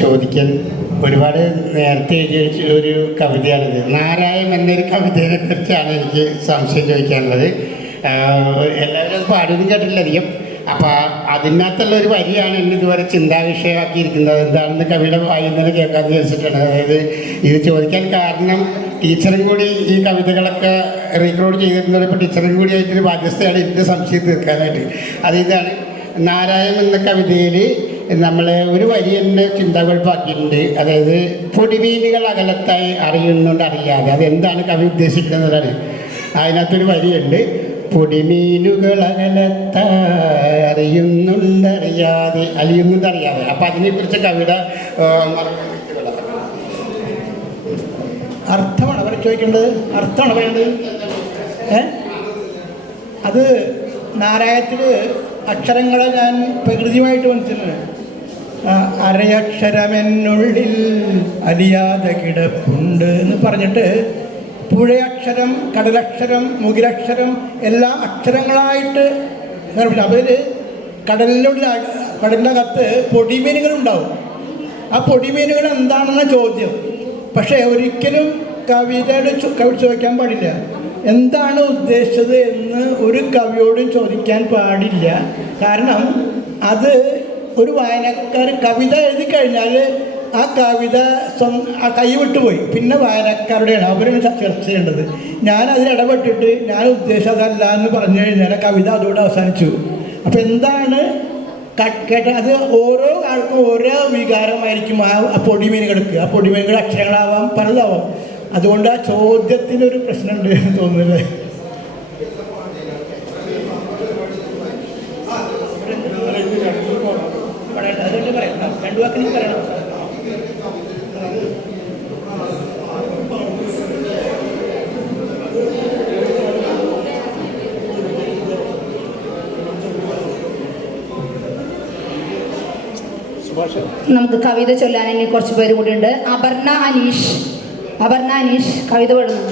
ചോദിക്കാൻ ഒരുപാട് നേരത്തെ എഴുതിയ ഒരു കവിതയാണിത്. നാരായം എന്നൊരു കവിതയെ കുറിച്ചാണ് എനിക്ക് സംശയം ചോദിക്കാനുള്ളത്. എല്ലാവരും അത് പാടുന്നതും കേട്ടിട്ടില്ല അധികം. അപ്പോൾ അതിനകത്തുള്ള ഒരു വരിയാണ് എന്നെ ഇതുവരെ ചിന്താവിഷയമാക്കിയിരിക്കുന്നത്. എന്താണെന്ന് കവിയുടെ വായിന്നത് കേൾക്കാമെന്ന് വിചാരിച്ചിട്ടാണ്. അതായത് ഇത് ചോദിക്കാൻ കാരണം ടീച്ചറും കൂടി ഈ കവിതകളൊക്കെ റീക്രോഡ് ചെയ്തിരുന്നത്. ഇപ്പോൾ ടീച്ചറും കൂടി ആയിട്ടൊരു ബാധ്യസ്ഥയാണ് ഇതിൻ്റെ സംശയം തീർക്കാനായിട്ട്. ഇതാണ് നാരായം എന്ന കവിതയിൽ നമ്മൾ ഒരു വരി തന്നെ ചിന്താകുഴപ്പാക്കിയിട്ടുണ്ട്. അതായത് പൊടിമീനുകൾ അകലത്തായി അറിയുന്നുണ്ട് അറിയാതെ. അതെന്താണ് കവി ഉദ്ദേശിക്കുന്നതാണ്. അതിനകത്തൊരു വരിയുണ്ട്, പൊടിമീനുകൾ അകലത്തായി അറിയുന്നുണ്ടറിയാതെ അലിയുന്നുണ്ടറിയാതെ. അപ്പം അതിനെക്കുറിച്ച് കവിയുടെ അർത്ഥമാണ് അവർ ചോദിക്കേണ്ടത്. അർത്ഥമാണ് വേണ്ടത്. അത് നാരായണത്തിൽ അക്ഷരങ്ങളെ ഞാൻ പ്രകൃതിയുമായിട്ട് മനസ്സിലാണ്. അരയക്ഷരമെന്നുള്ളിൽ അലിയാതെ കിടപ്പുണ്ട് എന്ന് പറഞ്ഞിട്ട് പുഴയക്ഷരം, കടലക്ഷരം, മുകിലക്ഷരം എല്ലാം അക്ഷരങ്ങളായിട്ട് അതിൽ കടലിൻ്റെ അകത്ത് പൊടിമീനുകളുണ്ടാവും. ആ പൊടിമീനുകൾ എന്താണെന്ന ചോദ്യം. പക്ഷേ ഒരിക്കലും കവിതയുടെ കവി ചോദിക്കാൻ പാടില്ല. എന്താണ് ഉദ്ദേശിച്ചത് എന്ന് ഒരു കവിയോടും ചോദിക്കാൻ പാടില്ല. കാരണം അത് ഒരു വായനക്കാർ കവിത എഴുതി കഴിഞ്ഞാൽ ആ കവിത കൈവിട്ടുപോയി. പിന്നെ വായനക്കാരുടെയാണ്, അവരാണ് ചർച്ച ചെയ്യേണ്ടത്. ഞാൻ അതിലിടപെട്ടിട്ട് ഞാൻ ഉദ്ദേശിച്ചതല്ല എന്ന് പറഞ്ഞു കഴിഞ്ഞാൽ കവിത അതോടെ അവസാനിച്ചു. അപ്പോൾ എന്താണ് കേട്ട അത് ഓരോ ആൾക്കും ഓരോ വികാരമായിരിക്കും ആ പൊടിമീനുകൾക്ക്. ആ പൊടിമീനുകൾ അക്ഷരങ്ങളാവാം, പലതാവാം. അതുകൊണ്ട് ആ ചോദ്യത്തിനൊരു പ്രശ്നമുണ്ട് എന്ന് തോന്നുന്നില്ലേ? അതുകൊണ്ട് പറയണം, രണ്ടു വാക്കിനും പറയണം. നമുക്ക് കവിത ചൊല്ലാൻ ഇനി കുറച്ച് പേര് കൂടി ഉണ്ട്. അപർണ അനീഷ് കവിത പാടുന്നു.